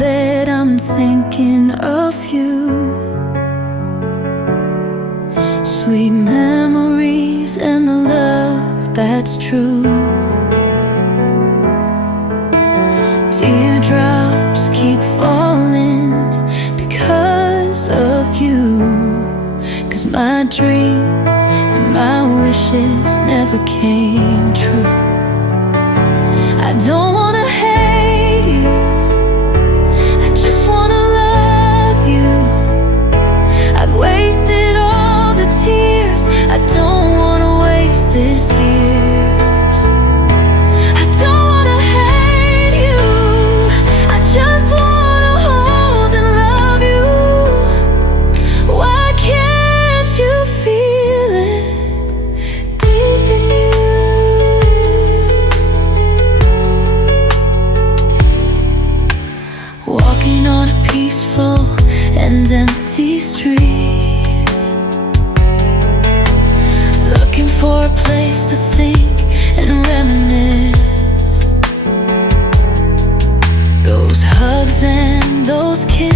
bed I'm thinking of you. Sweet memories and the love that's true. Teardrops keep falling because of you. 'Cause my dream and my wishes never came true. I don't wanna hate you, I just wanna love you. I've wasted all the tears, I don't wanna waste this years. I don't wanna hate you, I just wanna hold and love you. Why can't you feel it deep in you? Walking on a peaceful and empty street, looking for a place to think and reminisce. Those hugs and those kisses